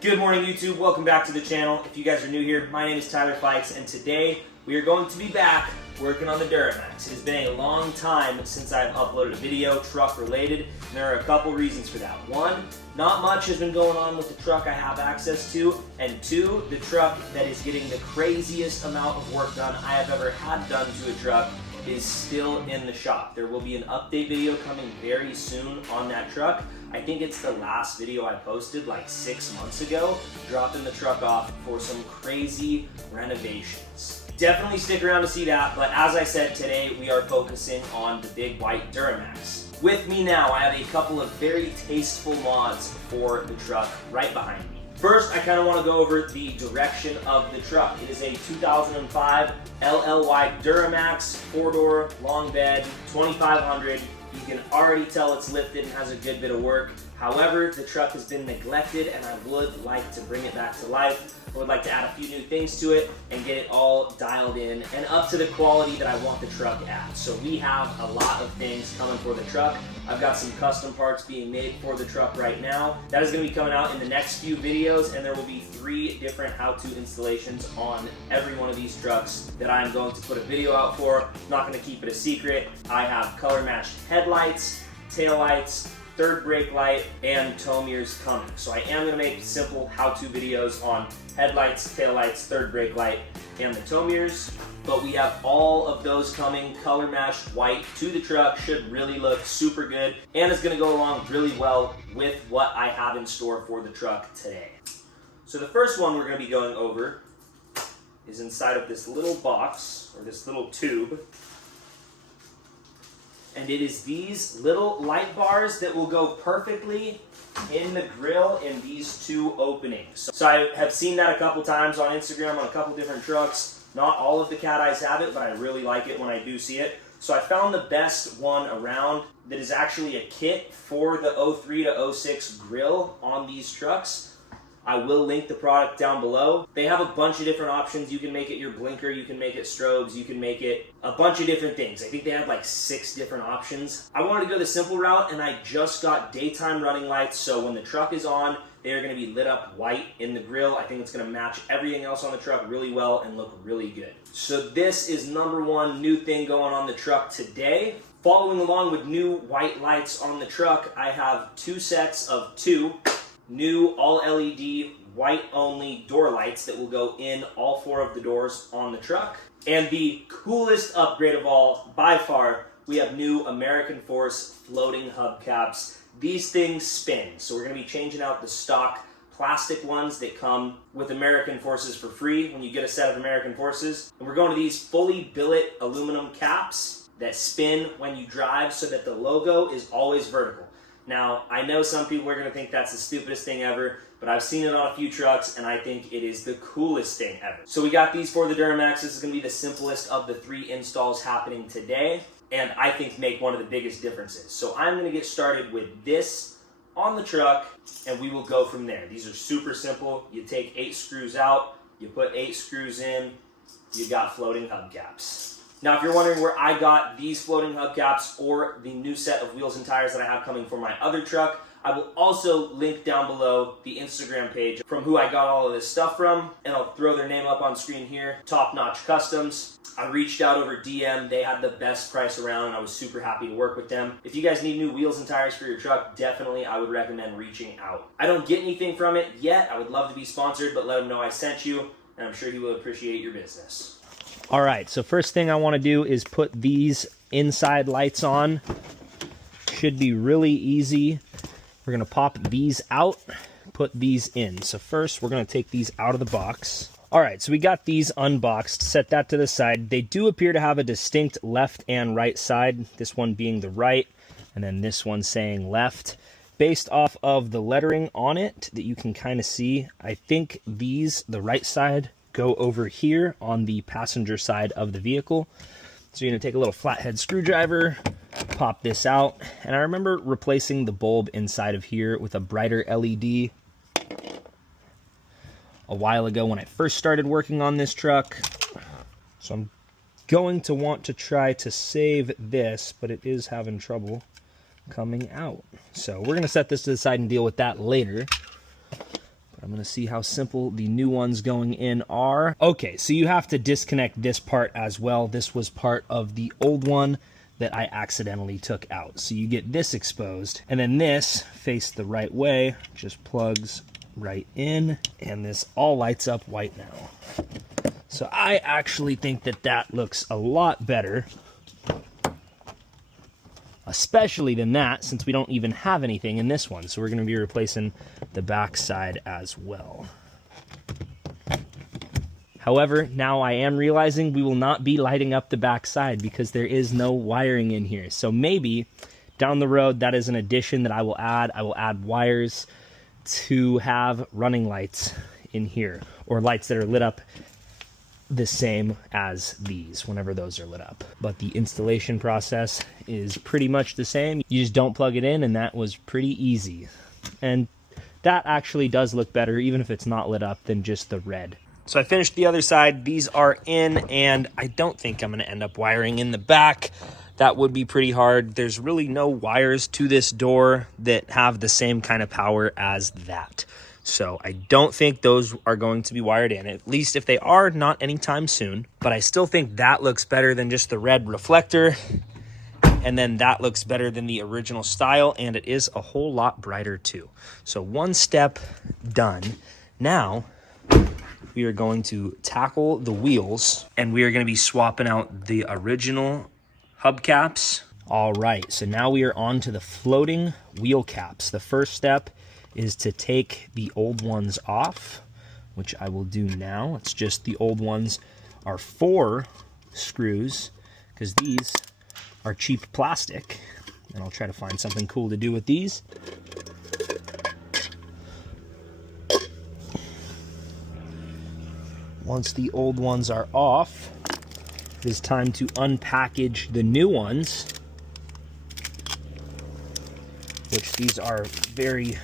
Good morning, YouTube. Welcome back to the channel. If you guys are new here, my name is Tyler Fikes, and today we are going to be back working on the Duramax. It has been a long time since I've uploaded a video truck related, and there are a couple reasons for that. One, not much has been going on with the truck I have access to, and two, the truck that is getting the craziest amount of work done I have ever had done to a truck is still in the shop. There will be an update video coming very soon on that truck. I think it's the last video I posted like 6 months ago, dropping the truck off for some crazy renovations. Definitely stick around to see that, but as I said, today we are focusing on the big white Duramax. With me now, I have a couple of very tasteful mods for the truck right behind me. First, I kind of want to go over the direction of the truck. It is a 2005 LLY Duramax, 4-door, long bed, 2500. You can already tell it's lifted and has a good bit of work. However, the truck has been neglected and I would like to bring it back to life. I would like to add a few new things to it and get it all dialed in and up to the quality that I want the truck at. So we have a lot of things coming for the truck. I've got some custom parts being made for the truck right now. That is going to be coming out in the next few videos, and there will be 3 different how-to installations on every one of these trucks that I'm going to put a video out for. I'm not going to keep it a secret. I have color-matched headlights, taillights, third brake light, and tow mirrors coming. So I am going to make simple how-to videos on headlights, taillights, third brake light, and the tow mirrors. But we have all of those coming color matched white to the truck. Should really look super good and is going to go along really well with what I have in store for the truck today. So the first one we're going to be going over is inside of this little box, or this little tube. And it is these little light bars that will go perfectly in the grill in these 2 openings. So I have seen that a couple times on Instagram on a couple different trucks. Not all of the cat eyes have it, but I really like it when I do see it. So I found the best one around that is actually a kit for the 03 to 06 grill on these trucks. I will link the product down below. They have a bunch of different options. You can make it your blinker, you can make it strobes, you can make it a bunch of different things. I think they had like 6 different options. I wanted to go the simple route, and I just got daytime running lights, so when the truck is on, they are going to be lit up white in the grill. I think it's going to match everything else on the truck really well and look really good. So this is number 1 new thing going on the truck today. Following along with new white lights on the truck, I have 2 sets of 2 new all LED white only door lights that will go in all 4 of the doors on the truck. And the coolest upgrade of all, by far, we have new American Force floating hubcaps. These things spin, so we're going to be changing out the stock plastic ones that come with American Forces for free when you get a set of American Forces. And we're going to these fully billet aluminum caps that spin when you drive so that the logo is always vertical. Now, I know some people are going to think that's the stupidest thing ever, but I've seen it on a few trucks, and I think it is the coolest thing ever. So we got these for the Duramax. This is going to be the simplest of the 3 installs happening today, and I think make one of the biggest differences. So I'm going to get started with this on the truck, and we will go from there. These are super simple. You take 8 screws out, you put 8 screws in, you got floating hubcaps. Now, if you're wondering where I got these floating hubcaps or the new set of wheels and tires that I have coming for my other truck, I will also link down below the Instagram page from who I got all of this stuff from, and I'll throw their name up on screen here, Top Notch Customs. I reached out over DM. They had the best price around, and I was super happy to work with them. If you guys need new wheels and tires for your truck, definitely I would recommend reaching out. I don't get anything from it yet. I would love to be sponsored, but let them know I sent you, and I'm sure he will appreciate your business. All right, so first thing I want to do is put these inside lights on. Should be really easy. We're going to pop these out, put these in. So first, we're going to take these out of the box. All right, so we got these unboxed, set that to the side. They do appear to have a distinct left and right side, this one being the right, and then this one saying left. Based off of the lettering on it that you can kind of see, I think these, the right side, go over here on the passenger side of the vehicle. So you're going to take a little flathead screwdriver, pop this out, and I remember replacing the bulb inside of here with a brighter LED a while ago when I first started working on this truck. So I'm going to want to try to save this, but it is having trouble coming out. So we're going to set this to the side and deal with that later. I'm going to see how simple the new ones going in are. Okay, so you have to disconnect this part as well. This was part of the old one that I accidentally took out. So you get this exposed, and then this faced the right way, just plugs right in, and this all lights up white now. So I actually think that that looks a lot better, especially than that, since we don't even have anything in this one. So we're going to be replacing the back side as well. However, now I am realizing we will not be lighting up the back side because there is no wiring in here. So maybe down the road, that is an addition that I will add. I will add wires to have running lights in here, or lights that are lit up the same as these whenever those are lit up. But the installation process is pretty much the same. You just don't plug it in, and that was pretty easy. And that actually does look better, even if it's not lit up, than just the red. So I finished the other side. These are in, and I don't think I'm going to end up wiring in the back. That would be pretty hard. There's really no wires to this door that have the same kind of power as that. So I don't think those are going to be wired in, at least if they are, not anytime soon. But I still think that looks better than just the red reflector. And then that looks better than the original style, and it is a whole lot brighter too. So one step done. Now we are going to tackle the wheels, and we are going to be swapping out the original hubcaps. All right, so now we are on to the floating wheel caps. The first step is to take the old ones off, which I will do now. It's just the old ones are 4 screws because these are cheap plastic, and I'll try to find something cool to do with these. Once the old ones are off, it is time to unpackage the new ones, which these are very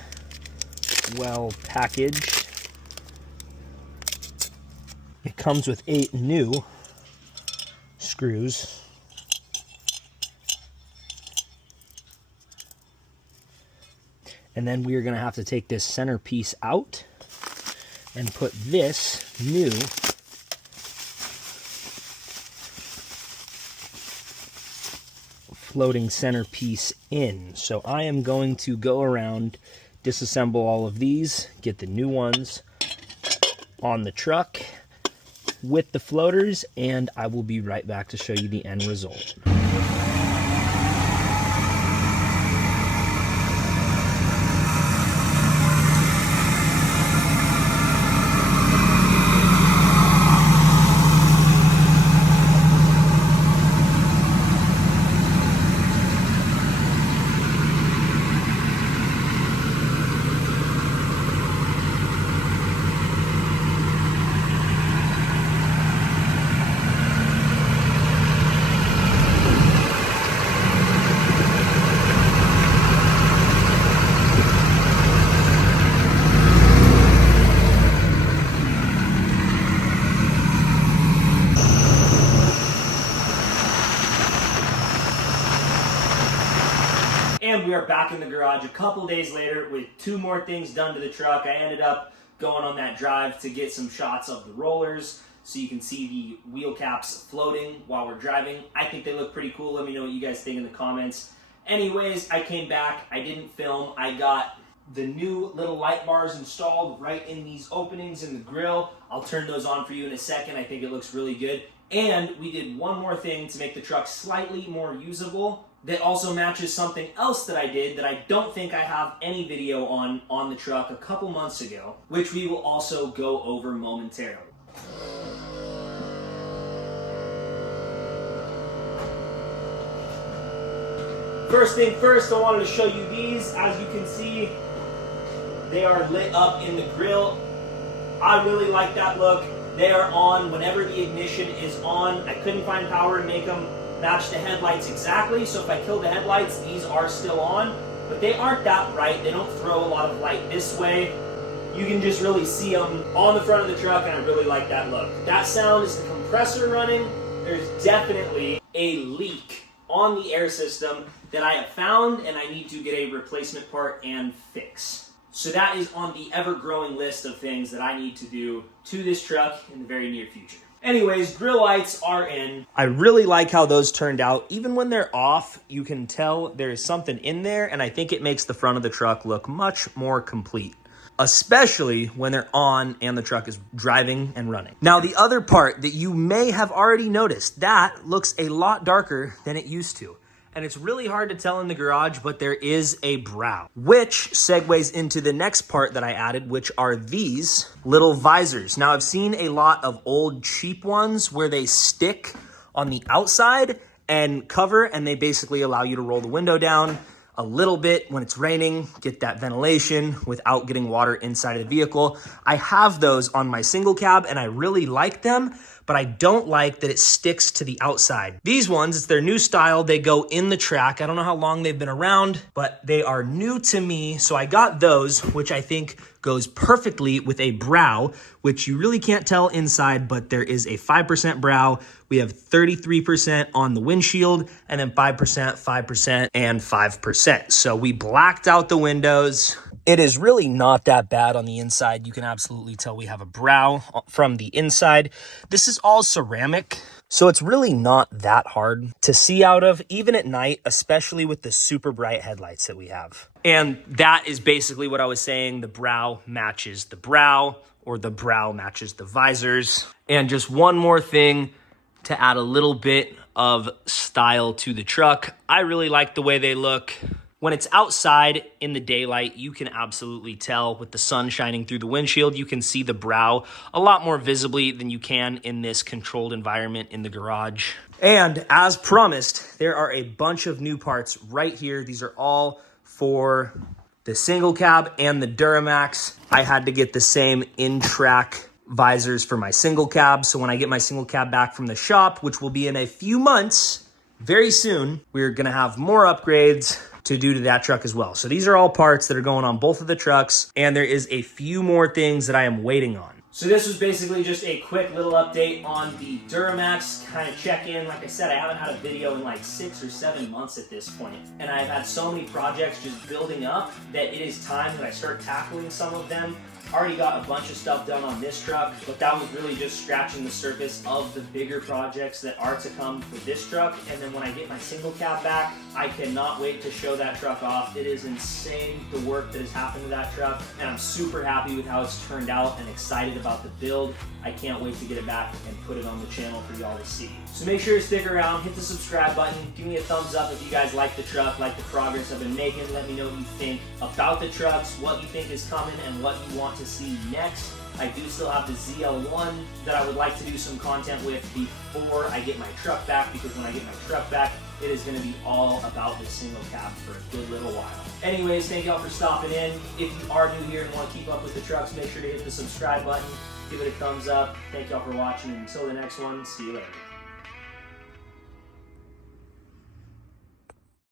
well packaged. It comes with 8 new screws. And then we are going to have to take this center piece out and put this new floating center piece in. So I am going to go around, disassemble all of these, get the new ones on the truck with the floaters, and I will be right back to show you the end result. And we are back in the garage a couple days later with 2 more things done to the truck. I ended up going on that drive to get some shots of the rollers so you can see the wheel caps floating while we're driving. I think they look pretty cool. Let me know what you guys think in the comments. Anyways, I came back. I didn't film. I got the new little light bars installed right in these openings in the grill. I'll turn those on for you in a second. I think it looks really good. And we did one more thing to make the truck slightly more usable that also matches something else that I did that I don't think I have any video on the truck a couple months ago, which we will also go over momentarily. First thing first, I wanted to show you these. As you can see, they are lit up in the grill. I really like that look. They are on whenever the ignition is on. I couldn't find power to make them match the headlights exactly, so if I kill the headlights, these are still on, but they aren't that bright. They don't throw a lot of light this way. You can just really see them on the front of the truck, and I really like that look. That sound is the compressor running. There's definitely a leak on the air system that I have found, and I need to get a replacement part and fix. So that is on the ever-growing list of things that I need to do to this truck in the very near future. Anyways, grill lights are in. I really like how those turned out. Even when they're off, you can tell there is something in there, and I think it makes the front of the truck look much more complete, especially when they're on and the truck is driving and running. Now, the other part that you may have already noticed, that looks a lot darker than it used to. And it's really hard to tell in the garage, but there is a brow, which segues into the next part that I added, which are these little visors. Now, I've seen a lot of old cheap ones where they stick on the outside and cover, and they basically allow you to roll the window down a little bit when it's raining, get that ventilation without getting water inside of the vehicle. I have those on my single cab and I really like them, but I don't like that it sticks to the outside. These ones, it's their new style. They go in the track. I don't know how long they've been around, but they are new to me. So I got those, which I think goes perfectly with a brow, which you really can't tell inside, but there is a 5% brow. We have 33% on the windshield, and then 5%, 5%, and 5%. So we blacked out the windows. It is really not that bad on the inside. You can absolutely tell we have a brow from the inside. This is all ceramic, so it's really not that hard to see out of, even at night, especially with the super bright headlights that we have. And that is basically what I was saying. The brow matches the brow, or the brow matches the visors. And just one more thing to add a little bit of style to the truck. I really like the way they look. When it's outside in the daylight, you can absolutely tell with the sun shining through the windshield. You can see the brow a lot more visibly than you can in this controlled environment in the garage. And as promised, there are a bunch of new parts right here. These are all for the single cab and the Duramax. I had to get the same in-track visors for my single cab. So when I get my single cab back from the shop, which will be in a few months, very soon, we're gonna have more upgrades to do to that truck as well. So these are all parts that are going on both of the trucks, and there is a few more things that I am waiting on. So this was basically just a quick little update on the Duramax kind of check-in. Like I said, I haven't had a video in like 6 or 7 months at this point, and I've had so many projects just building up that it is time that I start tackling some of them. Already got a bunch of stuff done on this truck, but that was really just scratching the surface of the bigger projects that are to come for this truck. And then when I get my single cab back, I cannot wait to show that truck off. It is insane the work that has happened to that truck, and I'm super happy with how it's turned out and excited about the build. I can't wait to get it back and put it on the channel for y'all to see. So make sure to stick around, hit the subscribe button, give me a thumbs up if you guys like the truck, like the progress I've been making. Let me know what you think about the trucks, what you think is coming, and what you want to see next. I do still have the ZL1 that I would like to do some content with before I get my truck back, because when I get my truck back, it is going to be all about the single cab for a good little while. Anyways, thank y'all for stopping in. If you are new here and want to keep up with the trucks, make sure to hit the subscribe button, give it a thumbs up. Thank y'all for watching, and until the next one, see you later.